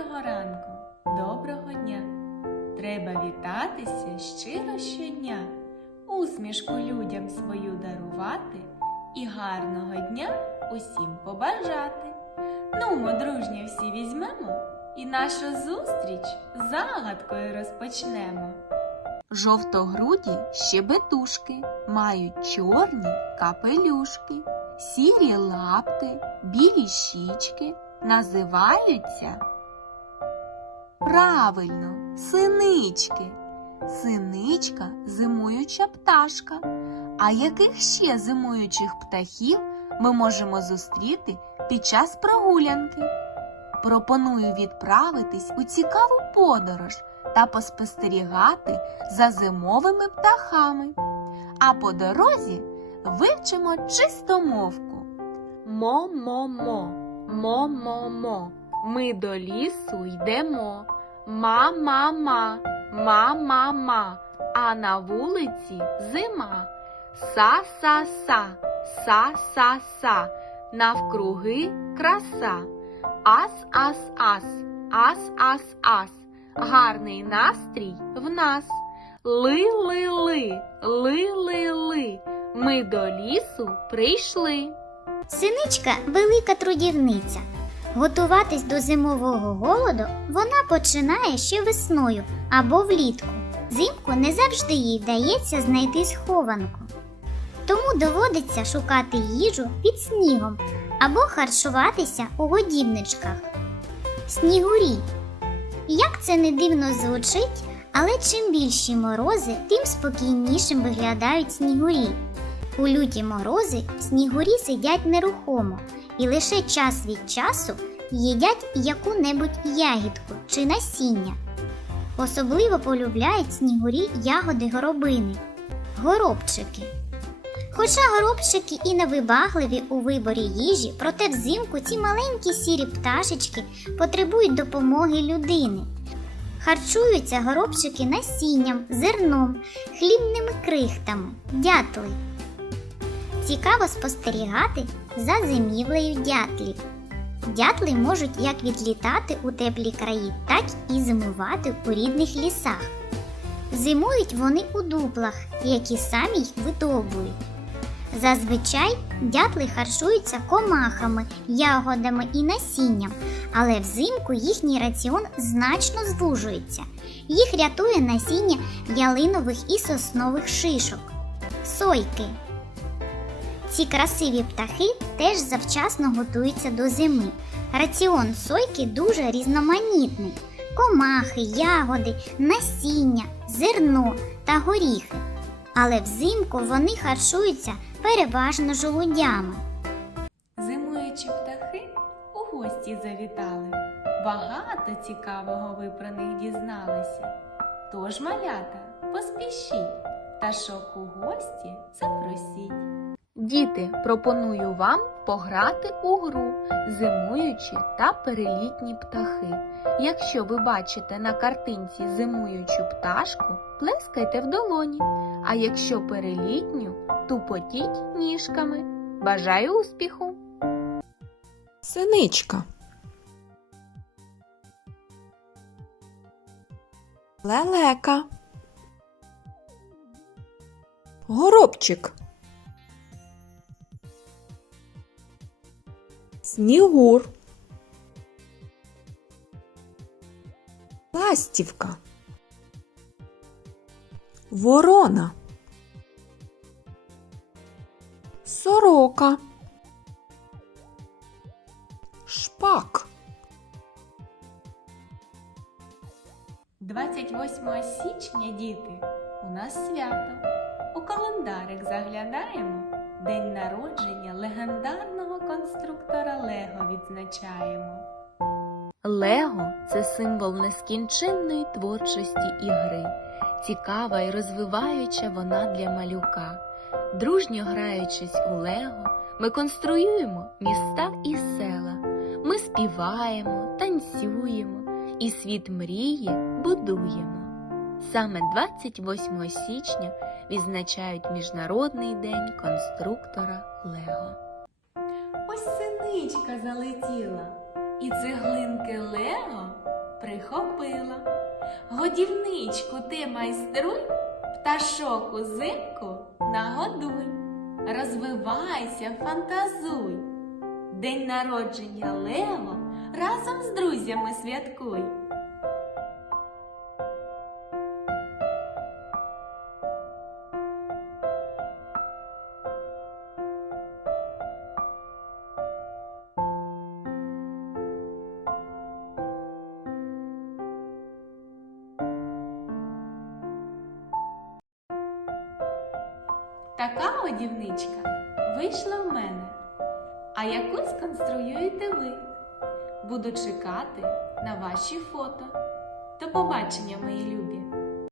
Доброго ранку, доброго дня. Треба вітатися щиро щодня, усмішку людям свою дарувати і гарного дня усім побажати. Нумо, дружньо всі візьмемо і нашу зустріч загадкою розпочнемо. Жовтогруді щебетушки мають чорні капелюшки, сірі лапки, білі щічки називаються правильно синички. Синичка зимуюча пташка. А яких ще зимуючих птахів ми можемо зустріти під час прогулянки? Пропоную відправитись у цікаву подорож та поспостерігати за зимовими птахами. А по дорозі вивчимо чистомовку. Мо-мо-мо, мо-мо-мо, ми до лісу йдемо. Ма-ма-ма, ма-ма-ма, а на вулиці зима. Са-са-са, са-са-са, навкруги краса. Ас-ас-ас, ас-ас-ас, гарний настрій в нас. Ли-ли-ли, ли-ли-ли, ми до лісу прийшли. Синичка велика трудівниця. Готуватись до зимового голоду вона починає ще весною або влітку. Взимку не завжди їй вдається знайти схованку. Тому доводиться шукати їжу під снігом або харчуватися у годівничках. Снігурі. Як це не дивно звучить, але чим більші морози, тим спокійнішим виглядають снігурі. У люті морози снігурі сидять нерухомо і лише час від часу їдять яку-небудь ягідку чи насіння. Особливо полюбляють снігурі ягоди горобини, горобчики. Хоча горобчики і невибагливі у виборі їжі, проте взимку ці маленькі сірі пташечки потребують допомоги людини. Харчуються горобчики насінням, зерном, хлібними крихтами, дятли. Цікаво спостерігати за зимівлею дятлів. Дятли можуть як відлітати у теплі краї, так і зимувати у рідних лісах. Зимують вони у дуплах, які самі й видовбують. Зазвичай дятли харчуються комахами, ягодами і насінням, але взимку їхній раціон значно звужується. Їх рятує насіння ялинових і соснових шишок. Сойки. Ці красиві птахи теж завчасно готуються до зими. Раціон сойки дуже різноманітний: комахи, ягоди, насіння, зерно та горіхи. Але взимку вони харчуються переважно жолудями. Зимуючі птахи у гості завітали. Багато цікавого ви про них дізналися. Тож, малята, поспішіть, пташок у гості запросіть. Діти, пропоную вам пограти у гру зимуючі та перелітні птахи. Якщо ви бачите на картинці зимуючу пташку, плескайте в долоні. А якщо перелітню, тупотіть ніжками. Бажаю успіху! Синичка. Лелека. Горобчик. Снігур. Ластівка. Ворона. Сорока. Шпак. 28 січня, діти, у нас свято. У календарик заглядаємо. День народження легендарного конструктора Лего відзначаємо. Лего це символ нескінченної творчості і гри. Цікава і розвиваюча вона для малюка. Дружньо граючись у Лего, ми конструюємо міста і села. Ми співаємо, танцюємо і світ мрії будуємо. Саме 28 січня відзначають Міжнародний день конструктора Лего. Ось синичка залетіла, і цеглинки Лего прихопила. Годівничку ти майструй, пташок узимку нагодуй. Розвивайся, фантазуй. День народження Лего разом з друзями святкуй. Така одівничка вийшла в мене. А яку сконструюєте ви? Буду чекати на ваші фото. До побачення, мої любі!